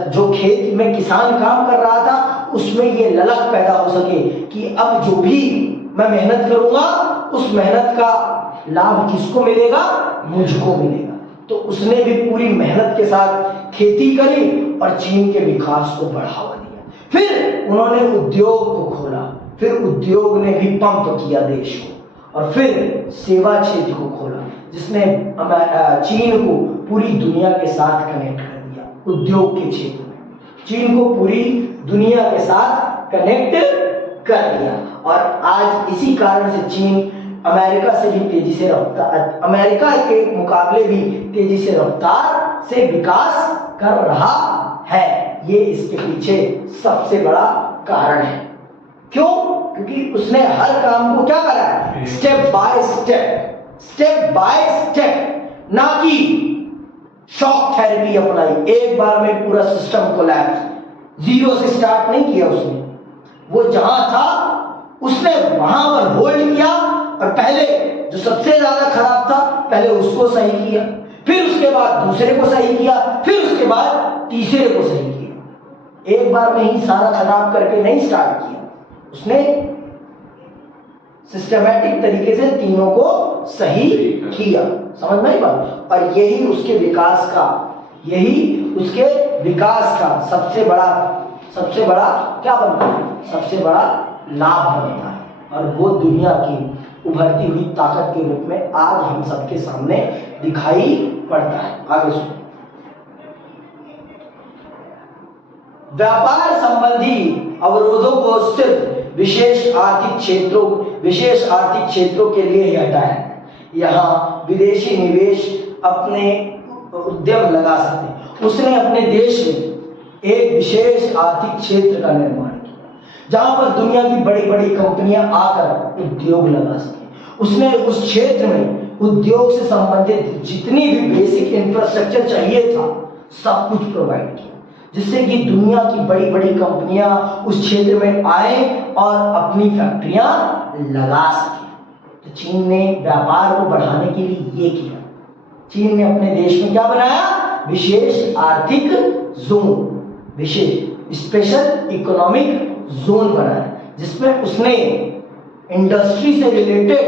जो खेत में किसान काम कर रहा था उसमें ये ललक पैदा हो सके कि अब जो भी मैं मेहनत करूंगा उस मेहनत का लाभ किसको मिलेगा, मुझको मिलेगा। तो उसने भी पूरी मेहनत के साथ खेती करी और चीन के विकास को बढ़ावा दिया। फिर उन्होंने उद्योग को खोला, फिर उद्योग ने भी पंप किया देश को, और फिर सेवा क्षेत्र को खोला, जिसने चीन को पूरी दुनिया के साथ कनेक्ट कर दिया। उद्योग के क्षेत्र में चीन को पूरी दुनिया के साथ कनेक्ट कर दिया, और आज इसी कारण से चीन अमेरिका से भी तेजी से अमेरिका के मुकाबले भी तेजी से रफ्तार से विकास कर रहा है। ये इसके पीछे सबसे बड़ा कारण है। क्यों? क्योंकि उसने हर काम को क्या करा है, स्टेप बाय स्टेप, ना कि शॉक थेरेपी अपनाई, एक बार में पूरा सिस्टम कोलैप्स, जीरो से स्टार्ट नहीं किया उसने। वो जहां था उसने वहां पर होल्ड किया, और पहले जो सबसे ज्यादा खराब था पहले उसको सही किया, फिर उसके बाद दूसरे को सही किया, फिर उसके बाद तीसरे को सही किया। एक बार में ही सारा खराब करके नहीं स्टार्ट किया, उसने सिस्टमैटिक तरीके से तीनों को सही किया। समझ में आई बात? और यही उसके विकास का सबसे बड़ा क्या बनता है, सबसे बड़ा लाभ बनता है, और वो दुनिया की उभरती हुई ताकत के रूप में आज हम सबके सामने दिखाई पड़ता है। आगे सुनो, व्यापार संबंधी अवरोधों को सिर्फ विशेष आर्थिक क्षेत्रों के लिए ही हटाया है। यहाँ विदेशी निवेश अपने उद्यम लगा सकते हैं। उसने अपने देश में एक विशेष आर्थिक क्षेत्र का निर्माण किया, जहां पर दुनिया की बड़ी बड़ी कंपनियां आकर उद्योग लगा सके। उसने उस क्षेत्र में उद्योग से संबंधित जितनी भी बेसिक इंफ्रास्ट्रक्चर चाहिए था सब कुछ प्रोवाइड किया, जिससे कि दुनिया की बड़ी बड़ी कंपनियां उस क्षेत्र में आए और अपनी फैक्ट्रियां लगा सके। तो चीन ने व्यापार को बढ़ाने के लिए ये किया। चीन ने अपने देश में क्या बनाया, विशेष आर्थिक जोन, विशेष स्पेशल इकोनॉमिक जोन बनाया, जिसमें उसने इंडस्ट्री से रिलेटेड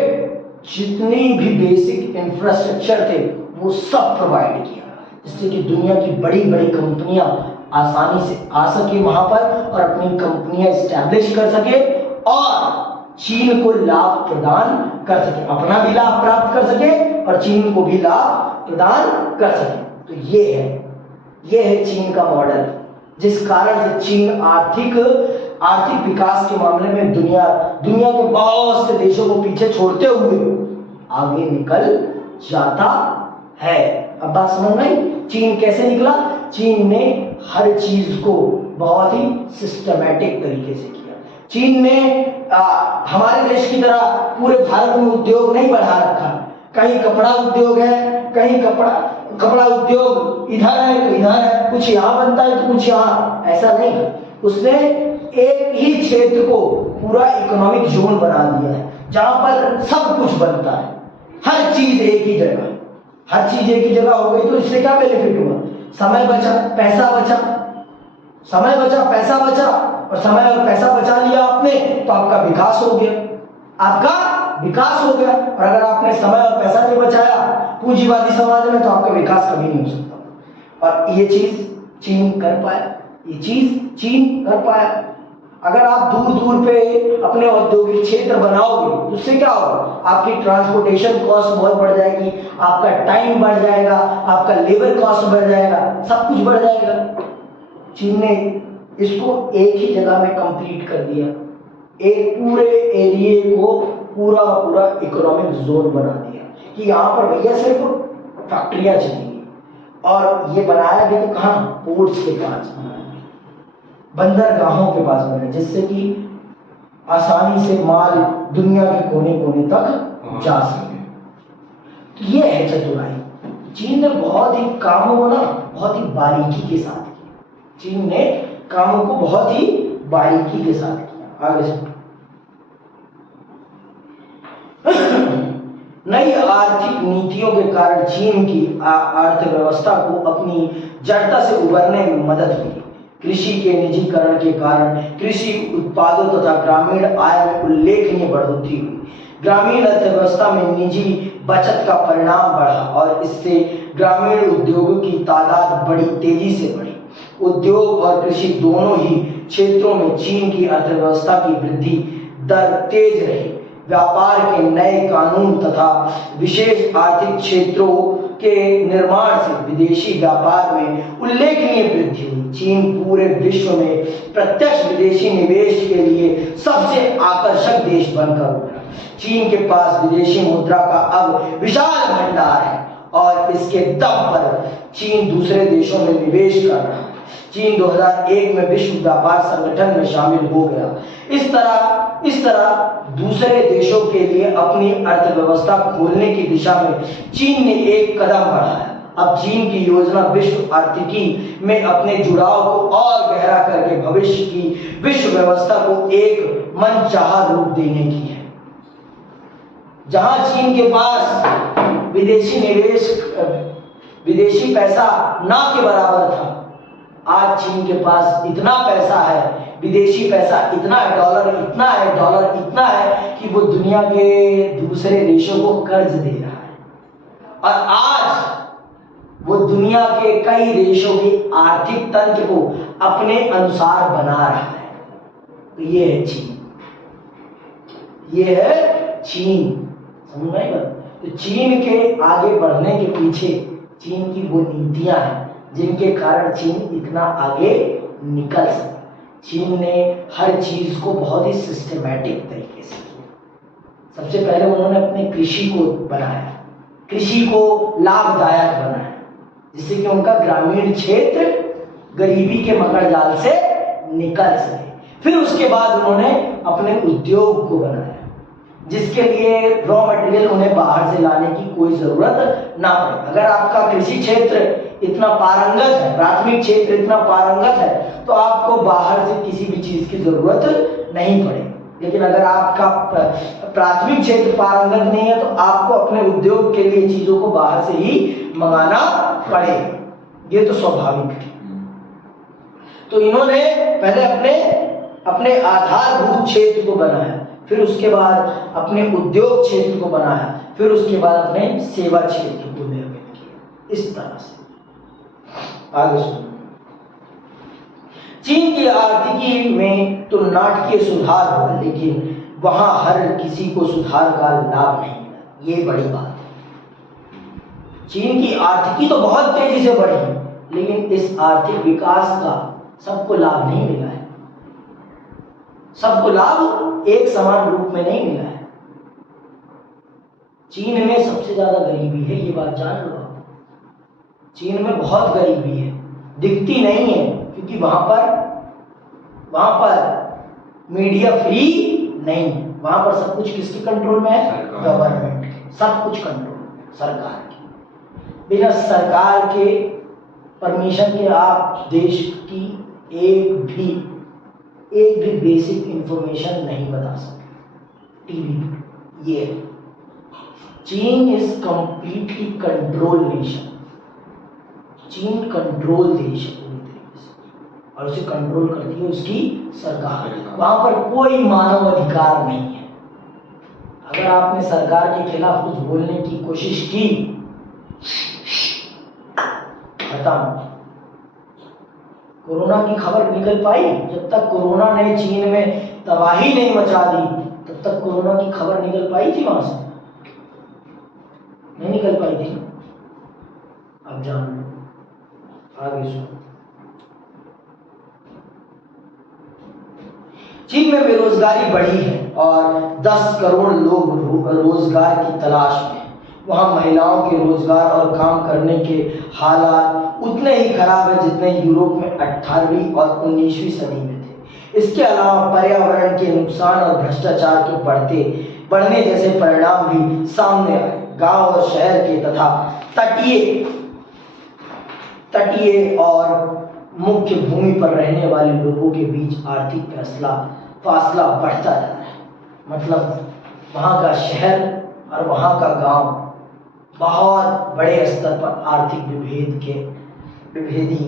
जितनी भी बेसिक इंफ्रास्ट्रक्चर थे वो सब प्रोवाइड किया, जिससे कि दुनिया की बड़ी बड़ी कंपनियां आसानी से आ सके वहां पर और अपनी कंपनियां एस्टैब्लिश कर सके और चीन को लाभ प्रदान कर सके, अपना भी लाभ प्राप्त कर सके और चीन को भी लाभ प्रदान कर सके। तो ये है चीन का मॉडल, जिस कारण से चीन आर्थिक विकास के मामले में दुनिया के बहुत से देशों को पीछे छोड़ते हुए आगे निकल जाता है। अब बात समझ में आई? चीन कैसे निकला? चीन ने हर चीज को बहुत ही सिस्टमैटिक तरीके से किया। चीन ने हमारे देश की तरह पूरे भारत में उद्योग नहीं बढ़ा रखा। कहीं कपड़ा उद्योग है, कहीं कपड़ा उद्योग इधर है तो इधर है, कुछ यहाँ बनता है तो कुछ यहाँ, ऐसा नहीं। उसने एक ही क्षेत्र को पूरा इकोनॉमिक जोन बना दिया है, जहां पर सब कुछ बनता है, हर चीज एक ही जगह हो गई। तो इससे क्या बेनिफिट हुआ? समय बचा, पैसा बचा, और समय और पैसा बचा लिया आपने तो आपका विकास हो गया, आपका विकास हो गया। और अगर आपने समय और पैसा नहीं बचाया पूंजीवादी समाज में तो आपका विकास कभी नहीं हो सकता। और ये चीज चीन कर पाया, ये चीज चीन कर पाया। अगर आप दूर दूर पे अपने औद्योगिक क्षेत्र बनाओगे तो उससे क्या होगा, आपकी ट्रांसपोर्टेशन कॉस्ट बहुत बढ़ जाएगी, आपका टाइम बढ़ जाएगा, आपका लेबर कॉस्ट बढ़ जाएगा, सब कुछ बढ़ जाएगा। चीन ने इसको एक ही जगह में कंप्लीट कर दिया, एक पूरे एरिया को पूरा पूरा इकोनॉमिक जोन बना दिया कि यहाँ पर भैया सिर्फ फैक्ट्रियां चलेंगी। और ये बनाया गया तो कहाँ, पोर्ट्स के पास बनाया, बंदरगाहों के पास बनाया, जिससे कि आसानी से माल दुनिया के कोने कोने तक जा सके। तो ये है चतुराई। चीन ने बहुत ही कामों को ना बहुत ही बारीकी के साथ किया। चीन ने कामों को बहुत ही बारीकी के साथ किया। आगे से नई आर्थिक नीतियों के कारण चीन की अर्थव्यवस्था को अपनी जड़ता से उबरने में मदद मिली। कृषि के निजीकरण के कारण कृषि उत्पादों तथा ग्रामीण आय में उल्लेखनीय बढ़ोतरी हुई। ग्रामीण अर्थव्यवस्था में निजी बचत का परिणाम बढ़ा और इससे ग्रामीण उद्योगों की तादाद बड़ी तेजी से बढ़ी। उद्योग और कृषि दोनों ही क्षेत्रों में चीन की अर्थव्यवस्था की वृद्धि दर तेज रही। व्यापार के नए कानून तथा विशेष आर्थिक क्षेत्रों के निर्माण से विदेशी व्यापार में उल्लेखनीय वृद्धि हुई। चीन पूरे विश्व में प्रत्यक्ष विदेशी निवेश के लिए सबसे आकर्षक देश बनकर उभरा। चीन के पास विदेशी मुद्रा का अब विशाल भंडार है और इसके दम पर चीन दूसरे देशों में निवेश कर रहा है। चीन 2001 में विश्व व्यापार संगठन में शामिल हो गया। इस तरह दूसरे देशों के लिए अपनी अर्थव्यवस्था खोलने की दिशा में चीन ने एक कदम बढ़ाया। अब चीन की योजना विश्व आर्थिकी में अपने जुड़ाव को और गहरा करके भविष्य की विश्व व्यवस्था को एक मनचाहा रूप देने की है। जहां चीन के पास विदेशी पैसा ना के बराबर था, आज चीन के पास इतना पैसा है, विदेशी पैसा इतना है, डॉलर इतना है कि वो दुनिया के दूसरे देशों को कर्ज दे रहा है। और आज वो दुनिया के कई देशों के आर्थिक तंत्र को अपने अनुसार बना रहा है। तो ये है चीन, ये है चीन, समझ में आई बात? तो चीन के आगे बढ़ने के पीछे चीन की वो नीतियां हैं जिनके कारण चीन इतना आगे निकल सके। चीन ने हर चीज को बहुत ही सिस्टमैटिक तरीके से किया। सबसे पहले उन्होंने अपने कृषि को बनाया, कृषि को लाभदायक बनाया, जिससे कि उनका ग्रामीण क्षेत्र गरीबी के मकड़जाल से निकल सके। फिर उसके बाद उन्होंने अपने उद्योग को बनाया, जिसके लिए रॉ मटेरियल उन्हें बाहर से लाने की कोई जरूरत ना पड़े। अगर आपका कृषि क्षेत्र इतना पारंगत है, प्राथमिक क्षेत्र इतना पारंगत है, तो आपको बाहर से किसी भी चीज की जरूरत नहीं पड़ेगी। लेकिन अगर आपका प्राथमिक क्षेत्र पारंगत नहीं है तो आपको अपने उद्योग के लिए चीजों को बाहर से ही मंगाना पड़ेगा। ये तो स्वाभाविक है। तो इन्होंने पहले अपने आधारभूत क्षेत्र को बनाया, फिर उसके बाद अपने उद्योग क्षेत्र को बनाया, फिर उसके बाद अपने सेवा क्षेत्र को निर्मित किया। इस तरह से आगे सुनो। चीन की आर्थिकी में तो नाटकीय सुधार हुआ, लेकिन वहां हर किसी को सुधार का लाभ नहीं मिला। ये बड़ी बात है। चीन की आर्थिकी तो बहुत तेजी से बढ़ी, लेकिन इस आर्थिक विकास का सबको लाभ नहीं मिला है। सबको लाभ एक समान रूप में नहीं मिला है। चीन में सबसे ज्यादा गरीबी है, ये बात जान लो आप। चीन में बहुत गरीबी है, दिखती नहीं है, क्योंकि वहां पर मीडिया फ्री नहीं है। वहां पर सब कुछ किसके कंट्रोल में है? गवर्नमेंट के। सब कुछ कंट्रोल सरकार के। बिना सरकार के परमिशन के आप देश की एक भी बेसिक इंफॉर्मेशन नहीं बता सकते टीवी पे। ये चीन इज कंप्लीटली कंट्रोल नेशन। चीन कंट्रोल देश है पूरी तरीके से, और उसे कंट्रोल करती है उसकी सरकार। वहां पर कोई मानव अधिकार नहीं है। अगर आपने सरकार के खिलाफ कुछ बोलने की कोशिश की, खत्म। कोरोना की खबर निकल पाई? जब तक कोरोना ने चीन में तबाही नहीं मचा दी, तब तक कोरोना की खबर निकल पाई थी वहां से? नहीं निकल पाई थी। अब जान लो, आगे सुनो। चीन में बेरोजगारी बढ़ी है और 10 करोड़ लोग रोजगार की तलाश में। वहां महिलाओं के रोजगार और काम करने के हालात उतने ही खराब है जितने यूरोप में 18वीं और 19वीं सदी में थे। इसके अलावा पर्यावरण के नुकसान और भ्रष्टाचार के बढ़ने जैसे परिणाम भी सामने आए। गांव और शहर के तथा तटीय और मुख्य भूमि पर रहने वाले लोगों के बीच आर्थिक फासला बढ़ता जा रहा है। मतलब वहां का शहर और वहां का गांव बहुत बड़े स्तर पर आर्थिक विभेदी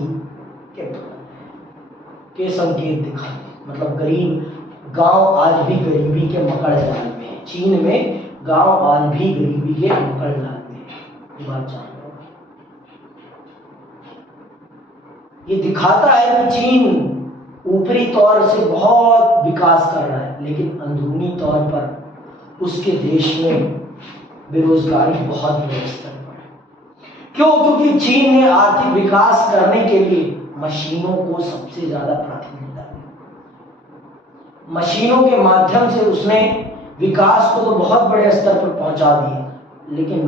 के संकेत दिखाते। मतलब गरीब गांव आज भी गरीबी के मकड़ जाल में है। चीन में गांव आज भी गरीबी के मकड़ जाल में है। ये बात जान लो। ये दिखाता है कि चीन ऊपरी तौर से बहुत विकास कर रहा है, लेकिन अंदरूनी तौर पर उसके देश में बेरोजगारी बहुत बड़े स्तर पर है। क्यों? क्योंकि चीन ने आर्थिक विकास करने के लिए मशीनों को सबसे ज्यादा प्राथमिकता दी। मशीनों के माध्यम से उसने विकास को तो बहुत बड़े स्तर पर पहुंचा दिया, लेकिन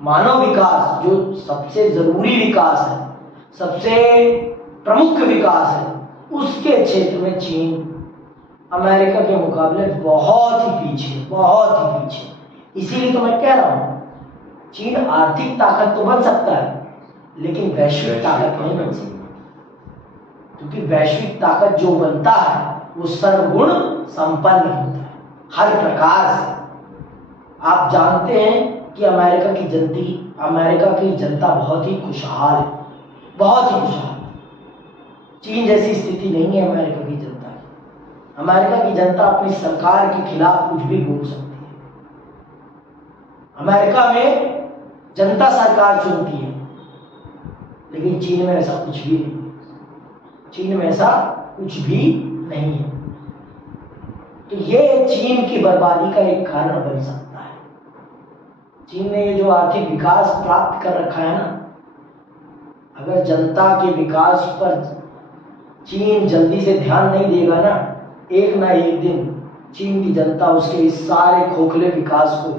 मानव विकास जो सबसे जरूरी विकास है, सबसे प्रमुख विकास है, उसके क्षेत्र में चीन अमेरिका के मुकाबले बहुत ही पीछे। इसीलिए तो मैं कह रहा हूं, चीन आर्थिक ताकत तो बन सकता है, लेकिन वैश्विक ताकत नहीं बन सकता। क्योंकि वैश्विक ताकत जो बनता है वो सर्वगुण संपन्न होता है, हर प्रकार से। आप जानते हैं कि अमेरिका की जनता बहुत ही खुशहाल है, बहुत ही खुशहाल। चीन जैसी स्थिति नहीं है अमेरिका की जनता की। अमेरिका की जनता अपनी सरकार के खिलाफ कुछ भी बोल सकती है। अमेरिका में जनता सरकार चुनती है, लेकिन चीन में ऐसा कुछ भी नहीं है। चीन में ऐसा कुछ भी नहीं है। तो ये चीन की बर्बादी का एक कारण बन सकता है। चीन ने ये जो आर्थिक विकास प्राप्त कर रखा है ना, अगर जनता के विकास पर चीन जल्दी से ध्यान नहीं देगा ना एक दिन चीन की जनता उसके इस सारे खोखले विकास को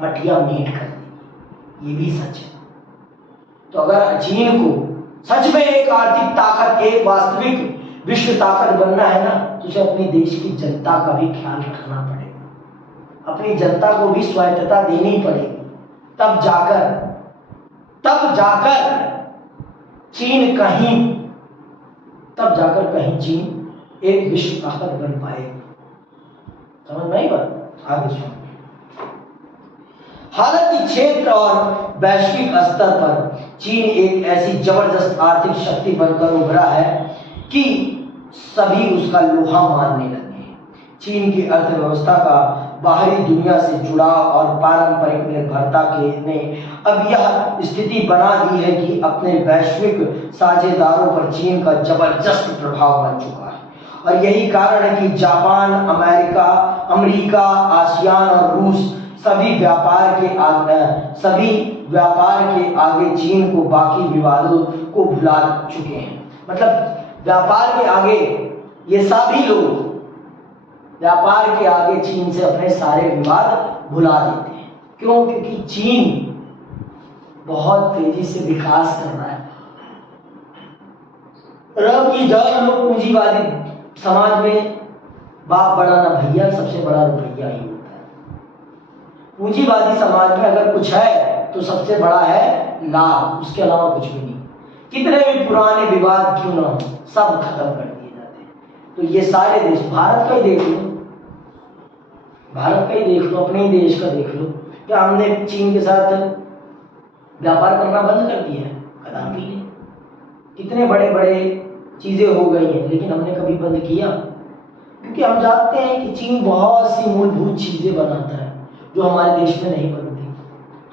मटिया मेट कर देगी। ये भी सच है। तो अगर चीन को सच में एक आर्थिक ताकत, एक वास्तविक विश्व ताकत बनना है ना, तो उसे अपने देश की जनता का भी ख्याल रखना पड़ेगा, अपनी जनता को भी स्वायत्तता देनी पड़ेगी। तब जाकर कहीं चीन एक विश्व ताकत बन पाएगी। समझ में आई बात? आगे सुनो। हालांकि क्षेत्र और वैश्विक स्तर पर चीन एक ऐसी जबरदस्त आर्थिक शक्ति बनकर उभरा है कि सभी उसका लोहा मानने लगे हैं। चीन की अर्थव्यवस्था का बाहरी दुनिया से जुड़ाव और पारंपरिक निर्भरता ने अब यह स्थिति बना दी है कि अपने वैश्विक साझेदारों पर चीन का जबरदस्त प्रभाव बन चुका है। और यही कारण है कि जापान, अमेरिका, आसियान और रूस सभी व्यापार के आगे चीन को बाकी विवादों को भुला चुके हैं। मतलब व्यापार के आगे ये सभी लोग व्यापार के आगे चीन से अपने सारे विवाद भुला देते हैं। क्यों? क्योंकि चीन बहुत तेजी से विकास कर रहा है। रब की ज्यादा लोग पूंजीवादी समाज में बाप बड़ा ना भैया, सबसे बड़ा रुपया ही होता है। पूंजीवादी समाज में अगर कुछ है तो सबसे बड़ा है लाभ, उसके अलावा कुछ भी नहीं। कितने भी पुराने विवाद क्यों ना हो, सब खत्म कर दिए जाते हैं। तो ये सारे देश, भारत का ही देख लो, अपने ही देश का देख लो, क्या हमने चीन के साथ व्यापार करना बंद कर दिया है? कदापि नहीं। कितने बड़े बड़े चीजें हो गई हैं, लेकिन हमने कभी बंद किया? क्योंकि हम जानते हैं कि चीन बहुत सी मूलभूत चीजें बनाता है जो हमारे देश में नहीं बनती।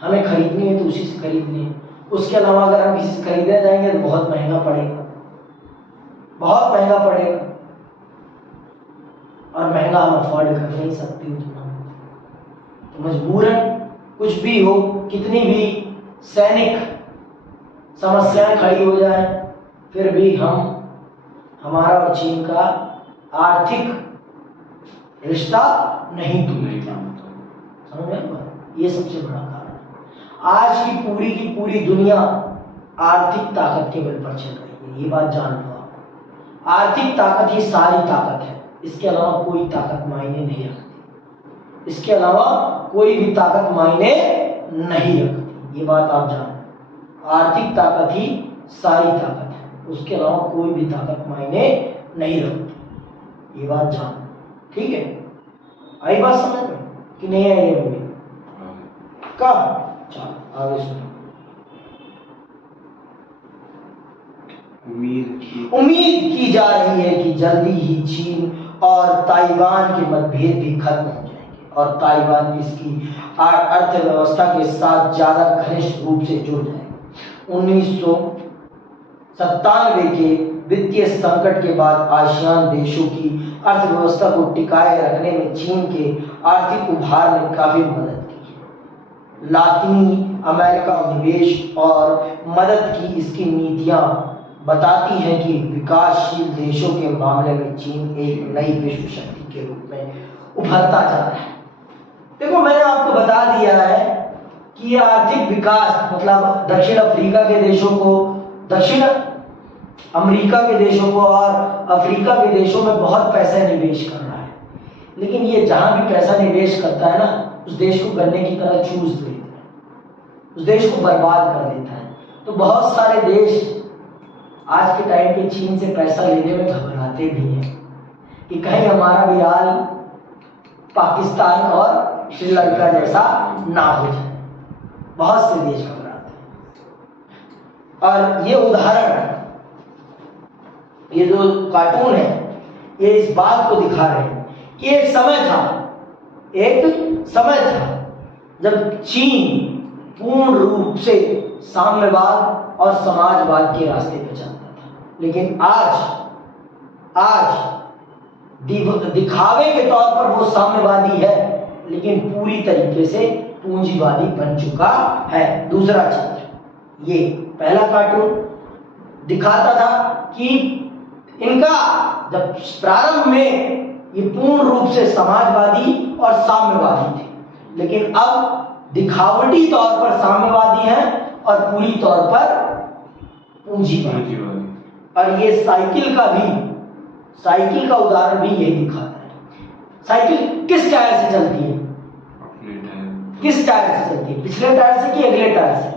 हमें खरीदनी है तो उसी से खरीदनी है। उसके अलावा अगर हम किसी से खरीदने जाएंगे तो बहुत महंगा पड़ेगा, बहुत महंगा पड़ेगा, और महंगा हम अफोर्ड कर नहीं सकते उतना। तो मजबूरन कुछ भी हो, कितनी भी सैनिक समस्याएं खड़ी हो जाए, फिर भी हम हमारा और चीन का आर्थिक रिश्ता नहीं टूटता। समझ में? ये सबसे बड़ा कारण है। आज की पूरी दुनिया आर्थिक ताकत के बल पर चल रही है, ये बात जान लो आप। आर्थिक ताकत ही सारी ताकत है, इसके अलावा कोई ताकत मायने नहीं रखती। इसके अलावा कोई भी ताकत मायने नहीं रखती, ये बात आप जानो। आर्थिक ताकत ही सारी ताकत है, उसके अलावा कोई भी ताकत मायने नहीं रखती, ये बात जानो। ठीक है? आई बात समझ में कि नहीं आई? ये मूवी कब? चलो आगे सुनो। उम्मीद की जा रही है कि जल्दी ही चीन और ताइवान के मतभेद भी खत्म हो जाएंगे और ताइवान इसकी अर्थव्यवस्था के साथ ज्यादा घनिष्ठ रूप से जुड़ जाएगा। 1997 के वित्तीय संकट के बाद आसियान देशों की अर्थव्यवस्था को टिकाए रखने में चीन के आर्थिक उभार ने काफी मदद की है। लातीनी अमेरिका निवेश और मदद की इसकी नीतियां बताती हैं कि विकासशील देशों के मामले में चीन एक नई विश्व शक्ति के रूप में उभरता जा रहा है। देखो, मैंने आपको बता दिया है कि ये आर्थिक विकास मतलब दक्षिण अफ्रीका के देशों को, दक्षिण अमेरिका के देशों को और अफ्रीका के देशों में बहुत पैसा निवेश कर रहा है। लेकिन ये जहां भी पैसा निवेश करता है ना, उस देश को गन्ने की तरह चूस देता है, उस देश को बर्बाद कर देता है। तो बहुत सारे देश आज के टाइम पे चीन से पैसा लेने में घबराते भी हैं कि कहीं हमारा भी हाल पाकिस्तान और श्रीलंका जैसा ना हो जाए। बहुत से देश घबराते हैं। और ये उदाहरण, ये जो कार्टून है, ये इस बात को दिखा रहे हैं कि एक समय था जब चीन पूर्ण रूप से साम्यवाद और समाजवाद के रास्ते पे चलता था। लेकिन आज दिखावे के तौर पर वो साम्यवादी है, लेकिन पूरी तरीके से पूंजीवादी बन चुका है। दूसरा चित्र, ये पहला कार्टून दिखाता था कि इनका जब प्रारंभ में ये पूर्ण रूप से समाजवादी और साम्यवादी थे, लेकिन अब दिखावटी तौर पर साम्यवादी हैं और पूरी तौर पर पूंजीवादी। और ये साइकिल का उदाहरण भी यही दिखाता है। साइकिल किस टायर से चलती है? किस टायर से चलती है? पिछले टायर से कि अगले टायर से?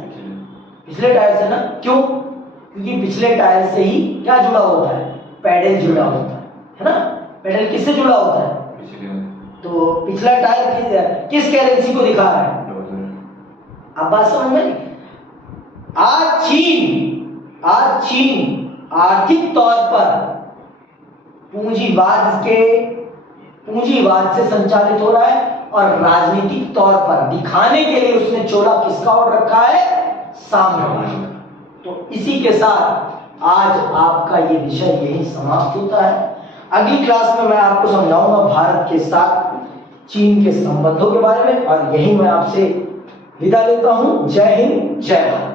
पिछले टायर से ना। क्यों? क्योंकि पिछले टायर से ही क्या जुड़ा होता है? पैडल जुड़ा होता है ना। पैडल किससे जुड़ा होता है? तो पिछला टायर किस करेंसी को दिखा रहा है? आप बात समझ में? आज चीन आर्थिक तौर पर पूंजीवाद से संचालित हो रहा है और राजनीतिक तौर पर दिखाने के लिए उसने चोला किसका ओढ़ रखा है? साम्यवाद। तो इसी के साथ आज आपका ये विषय यही समाप्त होता है। अगली क्लास में मैं आपको समझाऊंगा भारत के साथ चीन के संबंधों के बारे में, और यही मैं आपसे विदा लेता हूं। जय हिंद, जय भारत।